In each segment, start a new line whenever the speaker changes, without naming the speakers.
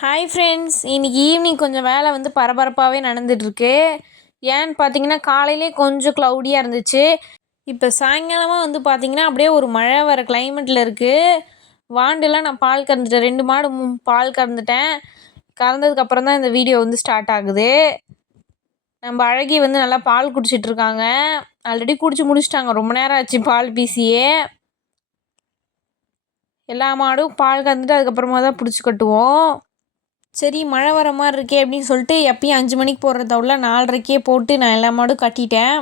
Hi friends இன்னைக்கு evening கொஞ்சம் வேலை வந்து பரபரப்பாகவே நடந்துகிட்ருக்கு ஏன்னு பார்த்தீங்கன்னா காலையிலே கொஞ்சம் க்ளவுடியாக இருந்துச்சு. இப்போ சாயங்காலமாக வந்து பார்த்திங்கன்னா அப்படியே ஒரு மழை வர கிளைமேட்டில் இருக்குது வாண்டெல்லாம் நான் பால் கறந்துட்டேன். ரெண்டு மாடு பால் கறந்துட்டேன். கறந்ததுக்கப்புறம் தான் இந்த வீடியோ வந்து ஸ்டார்ட் ஆகுது. நம்ம அழகி வந்து நல்லா பால் குடிச்சிட்டு இருக்காங்க. ஆல்ரெடி குடிச்சு முடிச்சிட்டாங்க. ரொம்ப நேரம் ஆச்சு பால் பீசியே. எல்லா மாடும் பால் கறந்துட்டு அதுக்கப்புறமா தான் பிடிச்சி கட்டுவோம். சரி மழை வர மாதிரி இருக்கே அப்படின்னு சொல்லிட்டு எப்பயும் அஞ்சு மணிக்கு போடுற தவிர நாலரைக்கே போட்டு நான் எல்லா மாடும் கட்டிட்டேன்.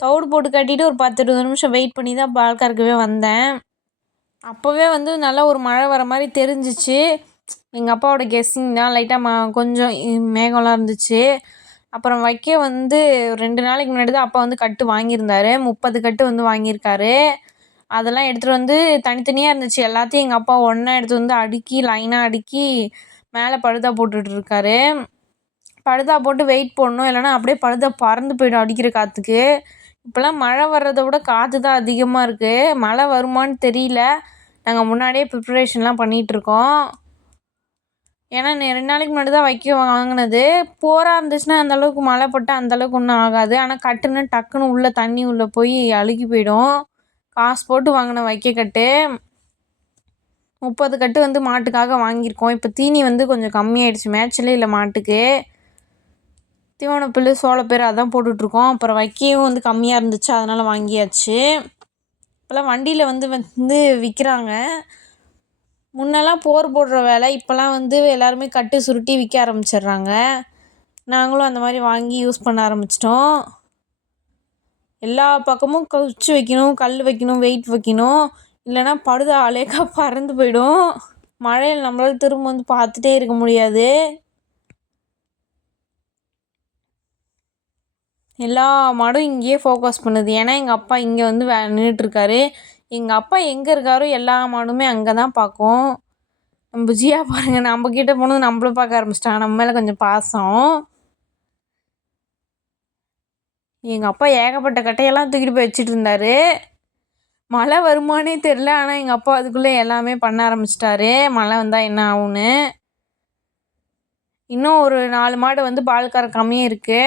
தவிடு போட்டு கட்டிட்டு ஒரு பத்து இருபது நிமிஷம் வெயிட் பண்ணி தான் பால் கறக்கவே வந்தேன். அப்போவே வந்து நல்லா ஒரு மழை வர மாதிரி தெரிஞ்சிச்சு. எங்கள் அப்பாவோட கெஸ்ஸிங் தான். லைட்டாக மா கொஞ்சம் மேகம்லாம் இருந்துச்சு. அப்புறம் வைக்க வந்து ரெண்டு நாளைக்கு முன்னாடி தான் அப்பா வந்து கட்டு வாங்கியிருந்தாரு. முப்பது கட்டு வந்து வாங்கியிருக்காரு. அதெல்லாம் எடுத்துகிட்டு வந்து தனித்தனியாக இருந்துச்சு. எல்லாத்தையும் எங்கள் அப்பா ஒன்றா எடுத்து வந்து அடுக்கி லைனாக அடுக்கி மேலே பழுதா போட்டுட்டு இருக்காரு. பழுதா போட்டு வெயிட் போடணும். இல்லைன்னா அப்படியே பழுதா பறந்து போயிடும் அடிக்கிற காற்றுக்கு இப்போல்லாம் மழை வர்றதை விட காற்று தான் அதிகமாக இருக்குது மழை வருமான்னு தெரியல. நாங்கள் முன்னாடியே ப்ரிப்பரேஷன்லாம் பண்ணிகிட்ருக்கோம் ஏன்னா ரெண்டு நாளைக்கு முன்னாடி தான் வைக்க வாங்கினது. போராக இருந்துச்சுன்னா அந்தளவுக்கு மழை பட்டால் அந்த அளவுக்கு ஒன்றும் ஆகாது. ஆனால் கட்டுன்னு டக்குன்னு உள்ளே தண்ணி உள்ளே போய் அழுகி போயிடும். காசு போட்டு வாங்கின வைக்க கட்டு. முப்பது கட்டு வந்து மாட்டுக்காக வாங்கியிருக்கோம். இப்போ தீனி வந்து கொஞ்சம் கம்மியாயிடுச்சு. மேட்ச்லே இல்லை மாட்டுக்கு. தீவனப்புல்லு சோளப்பேர் அதான் போட்டுட்ருக்கோம். அப்புறம் வைக்கையும் வந்து கம்மியாக இருந்துச்சு. அதனால் வாங்கியாச்சு. இப்போல்லாம் வண்டியில் வந்து வந்து விற்கிறாங்க முன்னெல்லாம் போர் போடுற வேலை. இப்போல்லாம் வந்து எல்லாருமே கட்டு சுருட்டி விற்க ஆரம்பிச்சிடுறாங்க. நாங்களும் அந்த மாதிரி வாங்கி யூஸ் பண்ண ஆரம்பிச்சிட்டோம். எல்லா பக்கமும் குச்சி வைக்கணும் கல் வைக்கணும் வெயிட் வைக்கணும். இல்லைன்னா படுத அலேக்கா பறந்து போயிடும். மழையில் நம்மளால் திரும்ப வந்து பார்த்துட்டே இருக்க முடியாது. எல்லா மாடும் இங்கேயே ஃபோக்கஸ் பண்ணுது. ஏன்னா எங்கள் அப்பா இங்கே வந்து வே நின்றுட்டுருக்காரு எங்கள் அப்பா எங்கே இருக்காரோ எல்லா மாடுமே அங்கே தான் பார்க்கும். நம்ம ஜியா பாருங்கள் நம்ம கிட்டே போனது நம்மள பார்க்க ஆரம்பிச்சிட்டாங்க நம்ம மேலே கொஞ்சம் பாசம். எங்கள் அப்பா ஏகப்பட்ட கட்டையெல்லாம் தூக்கிட்டு போய் வச்சுட்டு இருந்தாரு. மழை வருமானே தெரில ஆனால் எங்கள் அப்பா அதுக்குள்ளே எல்லாமே பண்ண ஆரம்பிச்சிட்டாரு. மழை வந்தால் என்ன ஆகும்னு. இன்னும் ஒரு நாலு மாடு வந்து பால் கறக்காமையே இருக்குது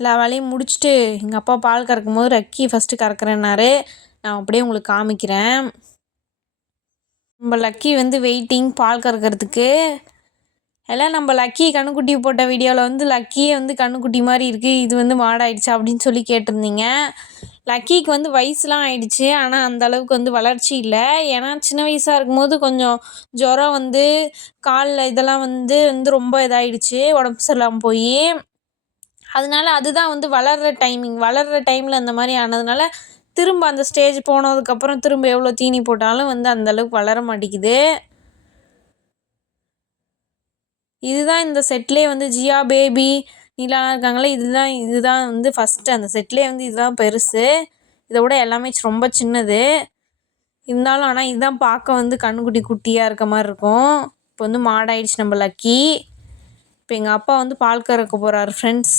எல்லா வேலையும் முடிச்சுட்டு எங்கள் அப்பா பால் கறக்கும் போது ரக்கி ஃபஸ்ட்டு கறக்குறேன்னாரு. நான் அப்படியே உங்களுக்கு காமிக்கிறேன். நம்ம லக்கி வந்து வெயிட்டிங் பால் கறக்கிறதுக்கு. எல்லாம் நம்ம லக்கி கண்ணுக்குட்டி போட்ட வீடியோவில் வந்து லக்கியே வந்து கண்ணுக்குட்டி மாதிரி இருக்குது இது வந்து மாடாயிடுச்சா அப்படின்னு சொல்லி கேட்டிருந்தீங்க. லக்கிக்கு வந்து வயசுலாம் ஆயிடுச்சு ஆனால் அந்த அளவுக்கு வந்து வளர்ச்சி இல்லை. ஏன்னா சின்ன வயசாக இருக்கும்போது கொஞ்சம் ஜுரம் வந்து காலில் இதெல்லாம் வந்து வந்து ரொம்ப இதாயிடுச்சு உடம்பு சரியில்லாமல் போய். அதனால அதுதான் வந்து வளர்கிற டைமிங் வளர்கிற டைமில் அந்த மாதிரி ஆனதுனால திரும்ப அந்த ஸ்டேஜ் போனதுக்கப்புறம் திரும்ப எவ்வளோ தீனி போட்டாலும் வந்து அந்த அளவுக்கு வளர மாட்டேங்குது. இதுதான் இந்த செட்லேயே வந்து ஜியா பேபி நீலாலாம் இருக்காங்களே இதுதான் இதுதான் வந்து ஃபஸ்ட்டு அந்த செட்லேயே வந்து இதுதான் பெருசு. இதை விட எல்லாமே ரொம்ப சின்னது. இருந்தாலும் ஆனால் இதுதான் பார்க்க வந்து கண்ணுக்குட்டி குட்டியாக இருக்க மாதிரி இருக்கும். இப்போ வந்து மாடாயிடுச்சு நம்ம லக்கி. இப்போ எங்கள் அப்பா வந்து பால் கறக்க போகிறாரு ஃப்ரெண்ட்ஸ்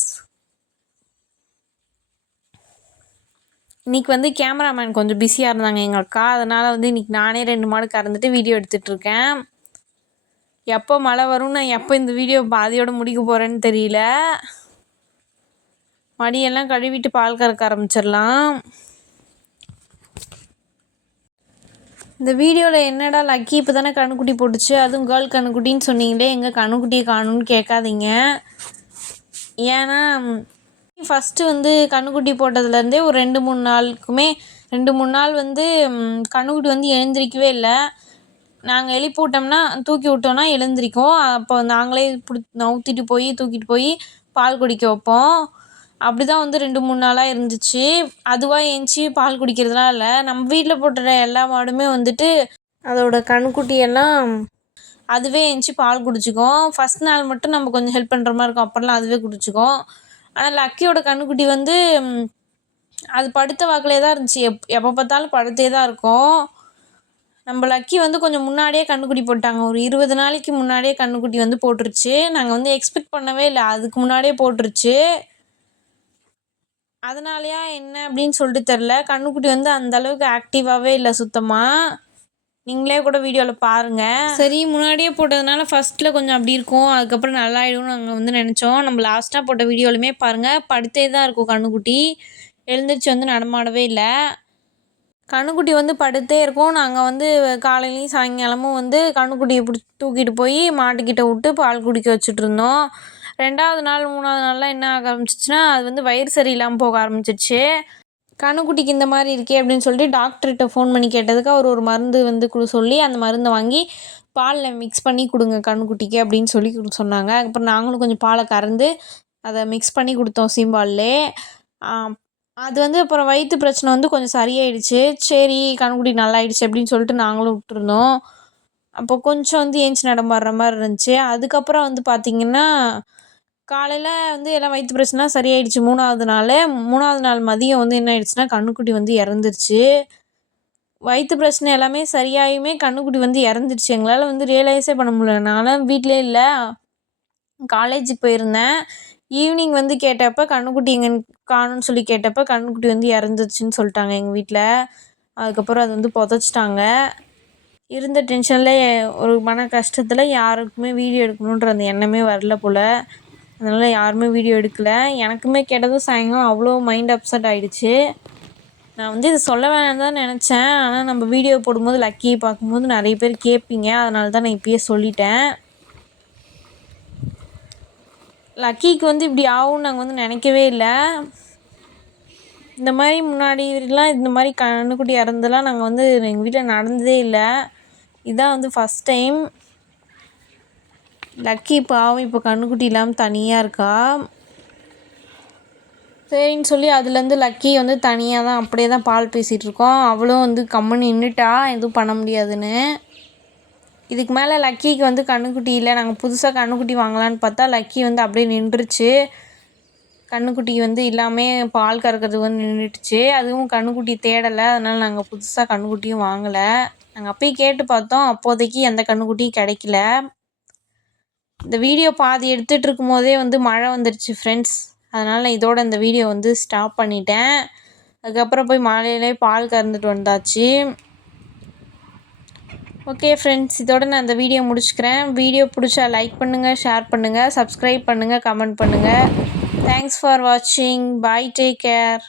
இன்னைக்கு வந்து கேமராமேன் கொஞ்சம் பிஸியாக இருந்தாங்க எங்கள் அக்கா. அதனால் வந்து இன்றைக்கி நானே ரெண்டு மாடு கறந்துட்டு வீடியோ எடுத்துகிட்ருக்கேன் எப்போ மழை வரும் நான் எப்போ இந்த வீடியோ பாதியோடு முடிக்க போகிறேன்னு தெரியல. மடியெல்லாம் கழுவிட்டு பால் கறக்க ஆரம்பிச்சிடலாம். இந்த வீடியோவில் என்னடா லக்கி இப்போ தானே கண்ணுக்குட்டி போட்டுச்சு? அதுவும் கேர்ள் கண்ணுக்குட்டின்னு சொன்னீங்களே எங்கே கண்ணுக்குட்டியை காணும்னு கேட்காதீங்க. ஏன்னா ஃபஸ்ட்டு வந்து கண்ணுக்குட்டி போட்டதுலேருந்தே ஒரு ரெண்டு மூணு நாளுக்குமே ரெண்டு மூணு நாள் வந்து கண்ணுக்குட்டி வந்து எழுந்திரிக்கவே இல்லை. நாங்கள் எழுப்பி விட்டோம்னா தூக்கி விட்டோம்னா எழுந்திரிக்கும் அப்போ நாங்களே பிடி நவுத்திட்டு போய் தூக்கிட்டு போய் பால் குடிக்க வைப்போம். அப்படி தான் வந்து ரெண்டு மூணு நாளாக இருந்துச்சு. அதுவாக ஏஞ்சி பால் குடிக்கிறதுலாம் இல்லை. நம்ம வீட்டில் போட்டுற எல்லா மாடுமே வந்துட்டு அதோட கண்குட்டியெல்லாம் அதுவே ஏஞ்சி பால் குடிச்சிக்கும். ஃபஸ்ட் நாள் மட்டும் நம்ம கொஞ்சம் ஹெல்ப் பண்ணுற மாதிரி இருக்கும். அப்புறம்லாம் அதுவே குடிச்சிக்கும். ஆனால் லக்கியோட கண்ணுக்குட்டி வந்து அது படுத்த வாக்கிலே தான் இருந்துச்சு. எப் எப்போ பார்த்தாலும் படுத்தே தான் இருக்கும். நம்ம லக்கி வந்து கொஞ்சம் முன்னாடியே கண்ணுக்குட்டி போட்டாங்க. ஒரு இருபது நாளைக்கு முன்னாடியே கண்ணுக்குட்டி வந்து போட்டுருச்சு. நாங்கள் வந்து எக்ஸ்பெக்ட் பண்ணவே இல்லை. அதுக்கு முன்னாடியே போட்டுருச்சு. அதனாலயா என்ன அப்படின்னு சொல்லிட்டு தெரில கண்ணுக்குட்டி வந்து அந்த அளவுக்கு ஆக்டிவாகவே இல்லை சுத்தமாக நீங்களே கூட வீடியோவில் பாருங்கள் சரி முன்னாடியே போட்டதுனால ஃபஸ்ட்டில் கொஞ்சம் அப்படி இருக்கும். அதுக்கப்புறம் நல்லாயிடும்னு நாங்கள் வந்து நினச்சோம். நம்ம லாஸ்ட்டாக போட்ட வீடியோலையுமே பாருங்கள் படுத்தே தான் இருக்கும் கண்ணுக்குட்டி. எழுந்திரிச்சு வந்து நடமாடவே இல்லை. கண்ணுக்குட்டி வந்து படுத்தே இருக்கும். நாங்கள் வந்து காலையிலையும் சாயங்காலமும் வந்து கண்ணுக்குட்டியை பிடிச்சி தூக்கிட்டு போய் மாட்டுக்கிட்ட விட்டு பால் குடிக்க வச்சுட்ருந்தோம் ரெண்டாவது நாள் மூணாவது நாள்லாம் என்ன ஆக ஆரம்பிச்சிச்சுன்னா அது வந்து வயிறு சரியில்லாமல் போக ஆரம்பிச்சிச்சு கண்ணுக்குட்டிக்கு இந்த மாதிரி இருக்கே அப்படின்னு சொல்லிட்டு டாக்டர்கிட்ட ஃபோன் பண்ணி கேட்டதுக்கு அவர் ஒரு மருந்து வந்து கொடு சொல்லி அந்த மருந்தை வாங்கி பாலில் மிக்ஸ் பண்ணி கொடுங்க கண்ணுக்குட்டிக்கு அப்படின்னு சொல்லி சொன்னாங்க. அப்புறம் நாங்களும் கொஞ்சம் பாலை கறந்து அதை மிக்ஸ் பண்ணி கொடுத்தோம் சீம்பாலே அது வந்து அப்புறம் வயிற்று பிரச்சனை வந்து கொஞ்சம் சரியாயிடுச்சு. சரி கண்குடி நல்லாயிடுச்சு அப்படின்னு சொல்லிட்டு நாங்களும் விட்டுருந்தோம். அப்போ கொஞ்சம் வந்து ஏஞ்சி நடமாடுற மாதிரி இருந்துச்சு. அதுக்கப்புறம் வந்து பார்த்திங்கன்னா காலையில் வந்து எல்லாம் வயிற்று பிரச்சனை சரியாயிடுச்சு. மூணாவது நாள் மூணாவது நாள் மதியம் வந்து என்ன ஆயிடுச்சுன்னா கண்ணுக்குட்டி வந்து இறந்துருச்சு. வயிற்று பிரச்சனை எல்லாமே சரியாயுமே கண்ணுக்குட்டி வந்து இறந்துருச்சு. எங்களால் வந்து ரியலைஸே பண்ண முடியல. நான்லாம் வீட்டிலே இல்லை. காலேஜுக்கு போயிருந்தேன். ஈவினிங் வந்து கேட்டப்ப கண்ணுக்குட்டி எங்கன்னு காணும்னு சொல்லி கேட்டப்ப கண்ணுக்குட்டி வந்து இறந்துருச்சுன்னு சொல்லிட்டாங்க எங்கள் வீட்டில் அதுக்கப்புறம் அது வந்து புதைச்சிட்டாங்க. இருந்த டென்ஷனில் ஒரு மன கஷ்டத்தில் யாருக்குமே வீடியோ எடுக்கணுன்ற அந்த எண்ணமே வரல போல். அதனால் யாருமே வீடியோ எடுக்கலை. எனக்குமே கேட்டதும் சாயங்காலம் அவ்வளோ மைண்ட் அப்செட் ஆகிடுச்சு நான் வந்து இது சொல்ல வேணாம் தான் நினச்சேன். ஆனால் நம்ம வீடியோ போடும்போது லக்கியை பார்க்கும்போது நிறைய பேர் கேட்பீங்க அதனால தான் நான் இப்பயே சொல்லிட்டேன். லக்கிக்கு வந்து இப்படி ஆகும்னு நாங்கள் வந்து நினைக்கவே இல்லை. இந்த மாதிரி முன்னாடிலாம் இந்த மாதிரி கண்ணுக்குட்டி இறந்துலாம் நாங்கள் வந்து எங்கள் வீட்டில் நடந்ததே இல்லை. இதுதான் வந்து ஃபஸ்ட் டைம் லக்கி பாவம் இப்போ கண்ணுக்குட்டி இல்லாமல் தனியாக இருக்கா? சரின்னு சொல்லி அதுலேருந்து லக்கி வந்து தனியாக தான் அப்படியே தான் பால் பேசிகிட்டு இருக்கோம். அவளும் வந்து கம்முன்னு நின்றுட்டா எதுவும் பண்ண முடியாதுன்னு. இதுக்கு மேலே லக்கிக்கு வந்து கண்ணுக்குட்டி இல்லை. நாங்கள் புதுசாக கண்ணுக்குட்டி வாங்கலான்னு பார்த்தா லக்கி வந்து அப்படியே நின்றுச்சு. கண்ணுக்குட்டி வந்து இல்லாமல் பால் கறக்கிறது வந்து நின்றுடுச்சு அதுவும் கண்ணுக்குட்டி தேடலை. அதனால் நாங்கள் புதுசாக கண்ணுக்குட்டியும் வாங்கலை. நாங்கள் அப்பயும் கேட்டு பார்த்தோம். அப்போதைக்கு எந்த கண்ணுக்குட்டியும் கிடைக்கல. இந்த வீடியோ பாதி எடுத்துகிட்டு இருக்கும் போதே வந்து மழை வந்துடுச்சு ஃப்ரெண்ட்ஸ் அதனால் இதோட இந்த வீடியோ வந்து ஸ்டாப் பண்ணிட்டேன். அதுக்கப்புறம் போய் மாலையிலே பால் கறந்துட்டு வந்தாச்சு. ஓகே ஃப்ரெண்ட்ஸ் இதோட நான் இந்த வீடியோ முடிச்சுக்கிறேன். வீடியோ பிடிச்சா லைக் பண்ணுங்கள் ஷேர் பண்ணுங்கள் சப்ஸ்கிரைப் பண்ணுங்கள் கமெண்ட் பண்ணுங்கள் தேங்க்ஸ் ஃபார் வாட்சிங் பாய் டேக் கேர்